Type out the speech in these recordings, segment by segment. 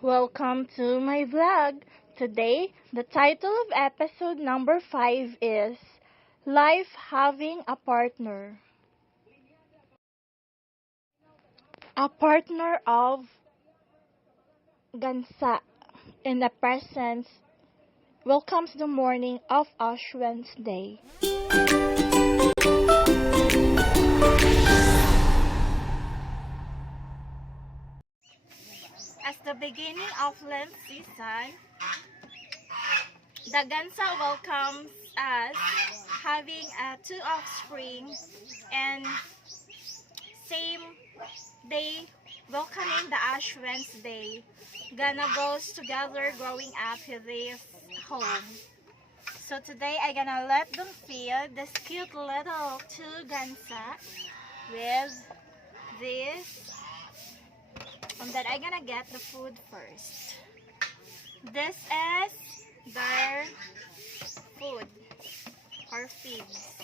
Welcome to my vlog. Today, the title of episode number 5 is Life Having a Partner. A partner of Gansa in the presence welcomes the morning of Ash Wednesday. As the beginning of Lent season, the Gansa welcomes us having two offspring and same day welcoming the Ash Wednesday. Gonna goes together growing up in this home. So today I gonna let them feed this cute little two Gansa with this. And then I gonna get the food first. This is their food or feeds.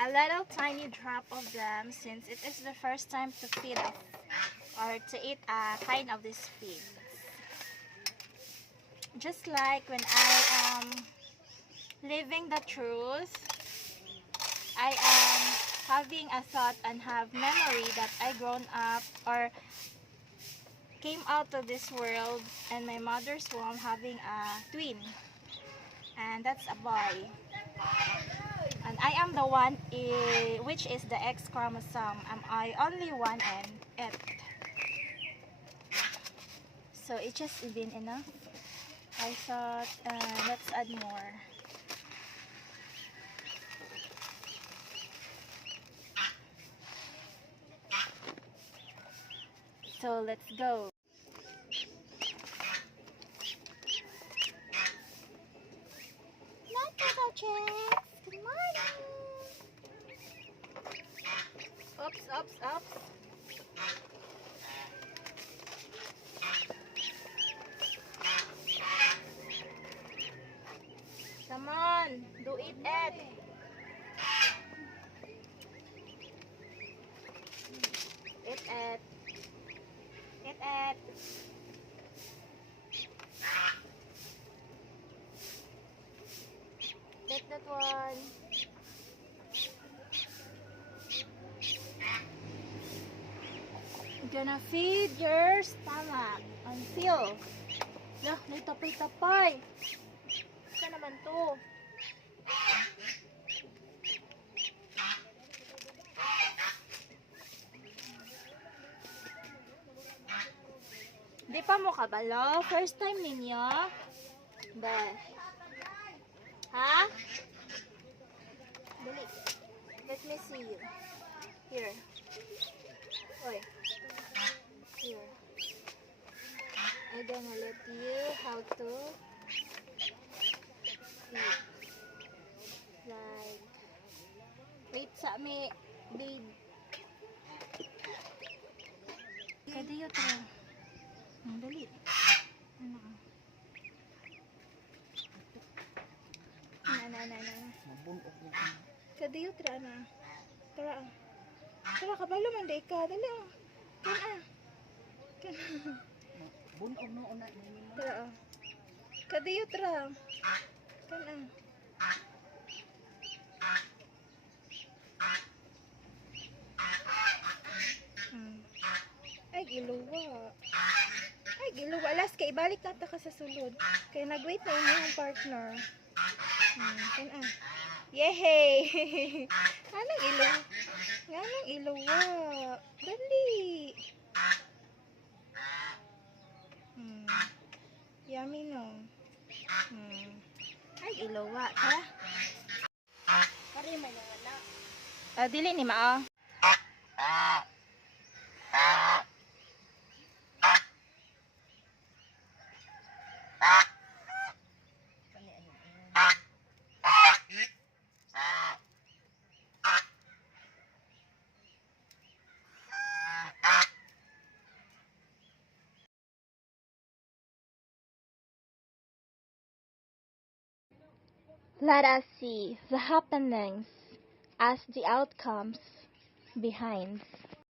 A little tiny drop of them since it is the first time to feed or to eat a kind of this feed. Just like when I am living the truth, I am having a thought and have memory that I grown up or came out of this world and my mother's womb having a twin, and that's a boy. And I am the one which is the X chromosome. I only one and it. So it just been enough. I thought let's add more. So let's go. Night, little chicks. Good morning. Oops. Come on, do it, Ed. Eat it. Take that one. You're gonna feed your stomach until may tapay-tapay. Ika naman to. Di pa mo kabalo? First time ninyo? Ba? Ha? Dali. Let me see you. Here. Oy. Here. I'm gonna let you how to eat. Like, wait sa me, babe. Kadayo to. Dali. Ano ka? Na. Kadayo tra na. Tara kabalo man day ka. Dali. Kana. Bunog mo una ni mo. Tara. Kadayo tra. Kana. Ay giluwa. Alas kay ibalik na ta ka sa sulod. Kaya nag-wait na yung partner. Kana. Yehey! Anong iluwa? Dali! Yummy no? Ay, iluwa. Tara. Kari may nawala. Dili ni Mao. Let us see the happenings as the outcomes behind.